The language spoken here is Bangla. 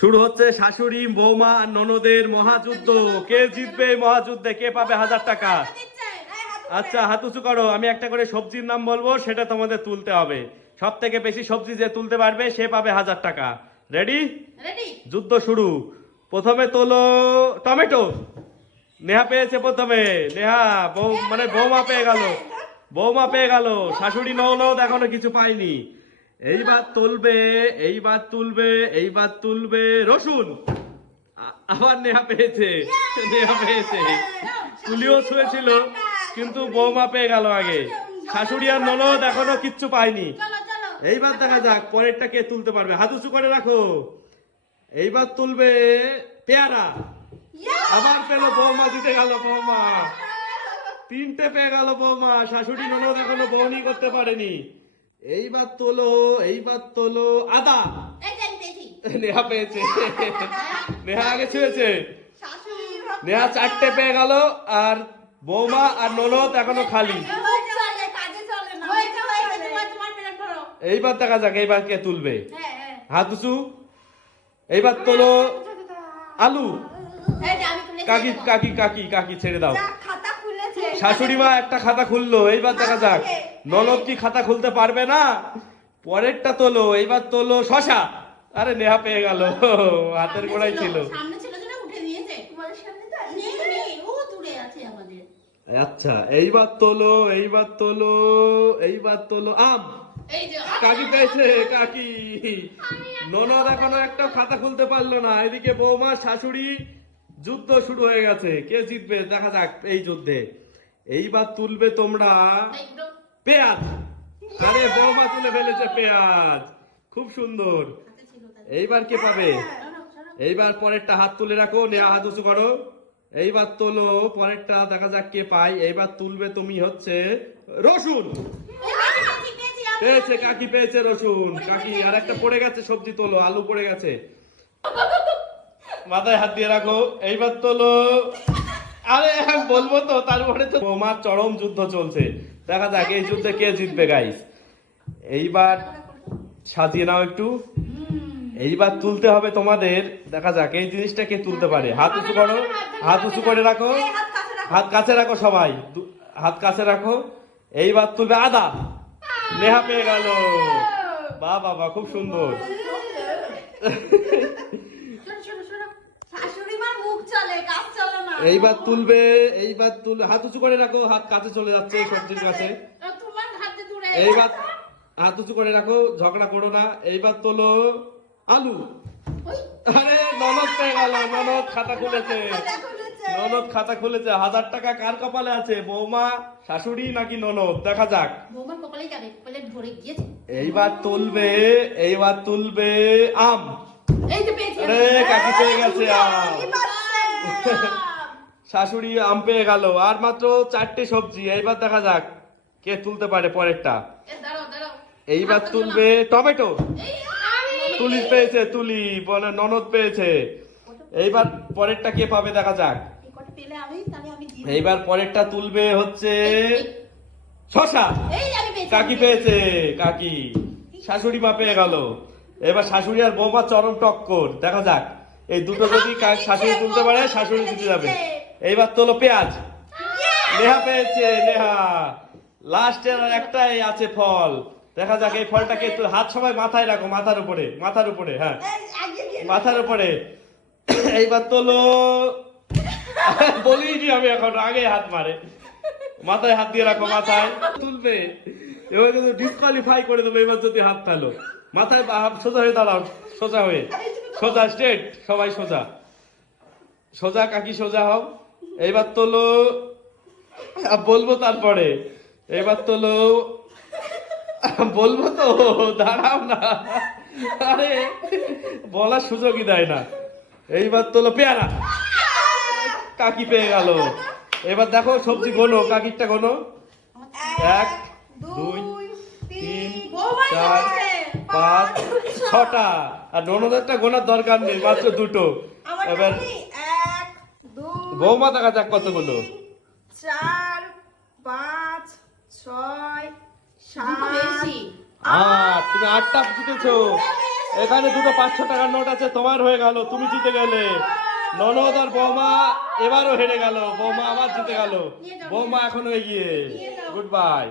শুরু হচ্ছে শাশুড়ি বৌমা আর ননদের মহাযুদ্ধ। কে জিতবে এই মহাযুদ্ধে? কে পাবে হাজার টাকা? আচ্ছা হাত উঁচু করো আমি একটা করে সবজির নাম বলব সেটা তোমাদের তুলতে হবে। সব থেকে বেশি সবজি যে তুলতে পারবে সে পাবে হাজার টাকা। রেডি যুদ্ধ শুরু। প্রথমে তোলো টমেটো। নেহা পেয়েছে প্রথমে। নেহা বৌ মানে বৌমা পেয়ে গেল। বৌমা পেয়ে গেল। শাশুড়ি ননদ এখনও কিছু পাইনি এইবার তুলবে এইবার তুলবে এইবার তুলবে রসুন। আবার নেহা পেয়েছে নেহা পেয়েছে। তুলিও শুয়েছিল, কিন্তু বৌমা পেয়ে গেল আগে। শাশুড়ি আর ননদ এখনও কিচ্ছু পায়নি। এইবার দেখা যাক, পরেরটা কে তুলতে পারবে। হাত উঁচু করে রাখো। এইবার তুলবে পেয়ারা। আবার পেল বৌমা দিতে গেল বৌমা। তিনটে পেয়ে গেল বৌমা। শাশুড়ি, ননদ এখনও বৌনি করতে পারেনি। এইবার তোলো এইবার তোলো আদা। নেহা পেয়েছে। নেহা আগে ছুঁয়েছে। নেহা চারটে পেয়ে গেল আর বৌমা আর ননদ এখনও খালি। এইবার দেখা যাক এইবার কে তুলবে। হাত উঁচু। এইবার তোলো। আলু। কাকি কাকি কাকি কাকি ছেড়ে দাও। শাশুড়ি মা একটা খাতা খুললো এইবার দেখা যাক। ননদ কি খাতা খুলতে পারবে না? পরেরটা তোলো এইবার তোলো শশা। আরে নেহা পেয়ে গেল। হাতের গোড়াই ছিল সামনে ছিল যেটা উঠে নিয়েছে। তোমাদের সামনে তো নেই নেই ও দূরে আছে আমাদের। আচ্ছা এইবার তোলো এইবার তোলো এইবার তোলো। আম! কাকি পেয়েছে কাকি। ননদ এখনও একটা খাতা খুলতে পারল না। এদিকে বৌমা শাশুড়ি যুদ্ধ শুরু হয়ে গেছে। কে জিতবে? দেখা যাক এই যুদ্ধে। এইবার তুলবে তোমরা পেঁয়াজ। আরে বৌমা তুলে ফেলেছে পেঁয়াজ। খুব সুন্দর। এইবার কে পাবে। এইবার পরেরটা হাত তুলে রাখো নেয়া হাত উঁচু করো। এইবার তোলো পরেরটা দেখা যাক কে পাই এইবার তুলবে তুমি হচ্ছে রসুন। পেয়েছে কাকি। পেয়েছে রসুন। কাকি আর একটা পড়ে গেছে সবজি তোলো আলু পড়ে গেছে। মাথায় হাত দিয়ে রাখো। এইবার তোলো। আরে বলব তো তারপরে তো বোমার চরম যুদ্ধ চলছে। দেখা যাক এই যুদ্ধে কে জিতবে গাইস এইবার সাজিয়ে নাও একটু। এইবার তুলতে হবে তোমাদের। দেখা যাক এই জিনিসটা কে তুলতে পারে? হাত উঁচু করো। হাত উঁচু করে রাখো। হাত কাছে রাখো। হাত কাছে রাখো সবাই হাত কাছে রাখো। এইবার তুলবে আদা। নেহা পেয়ে গেল। বা বাবা খুব সুন্দর সরো, সরো, সরো। শাশুড়ি মার মুখ চলে কাজ চলে না এইবার তুলবে এইবার তুলবে হাত উঁচু করে রাখো হাত কাছে চলে যাচ্ছে সবজির কাছে তোমার হাতে দূরে। এইবার হাত উঁচু করে রাখো ঝগড়া করো না। এইবার তোলো আলু। আরে ননদ পেয়ে গেল ননদ খাতা খুলেছে। ননদ খাতা খুলেছে হাজার টাকা কার কপালে আছে? বৌমা শাশুড়ি নাকি ননদ? দেখা যাক। এইবার তুলবে এইবার তুলবে আম। এই যে পেয়েছি। আরে কাকি পেয়ে গেছে আম। শাশুড়ি আম পেয়ে গেল। আর মাত্র চারটে সবজি। এইবার দেখা যাক কে তুলতে পারে পরেরটা। এইবার তুলবে টমেটো। তুলি পেয়েছে তুলি। বলে ননদ পেয়েছে। এইবার পরেরটা কে পাবে দেখা যাক। এইবার পরেরটা তুলবে হচ্ছে শশা। কাকি পেয়েছে কাকি। শাশুড়ি মা পেয়ে গেল। এবার শাশুড়ি আর বৌমা চরম টক্কর। দেখা যাক। এই দুটো যদি শাশুড়ি তুলতে পারে, শাশুড়ি জিতে যাবে। এইবার তোলো পেঁয়াজ। নেহা পেয়েছে, নেহা। লাস্টের আর একটাই আছে ফল। দেখা যাক এই ফলটাকে একটু হাত সবাই মাথায় রাখো, মাথার উপরে মাথার উপরে হ্যাঁ। মাথার উপরে। এইবার তোলো। বলিনি আমি এখন, আগে হাত মারে। মাথায় হাত দিয়ে রাখো, মাথায়। তুলবে। এবার কিন্তু ডিসকালিফাই করে দেবো, এবার যদি হাত তালো মাথায় সোজা হয়ে দাঁড়াও, সোজা হয়ে। সোজা স্ট্রেট সবাই সোজা। সোজা কাকি সোজা হও। এইবার তোলো বলব তারপরে। এবার তোলো বলব তো দাঁড়াও না। আরে বলার সুযোগই দেয় না। এইবার তোলো পেয়ারা। কাকি পেয়ে গেল। এবার দেখো সবজি গোনো কাকিরটা গোনো। এক দুই তিন চার পাঁচ ছটা। আর ননদেরটা গোনার দরকার নেই মাত্র দুটো। এবার বৌমা দেখা যাক কতগুলো। চার পাঁচ ছয় সাত আট। তুমি আটটা জিতেছো। এখানে দুটো পাঁচশো টাকার নোট আছে তোমার হয়ে গেল তুমি জিতে গেলে। ননদ আর বৌমা এবারও হেরে গেল বৌমা আবার জিতে গেল। বৌমা এখনও এগিয়ে। Good bye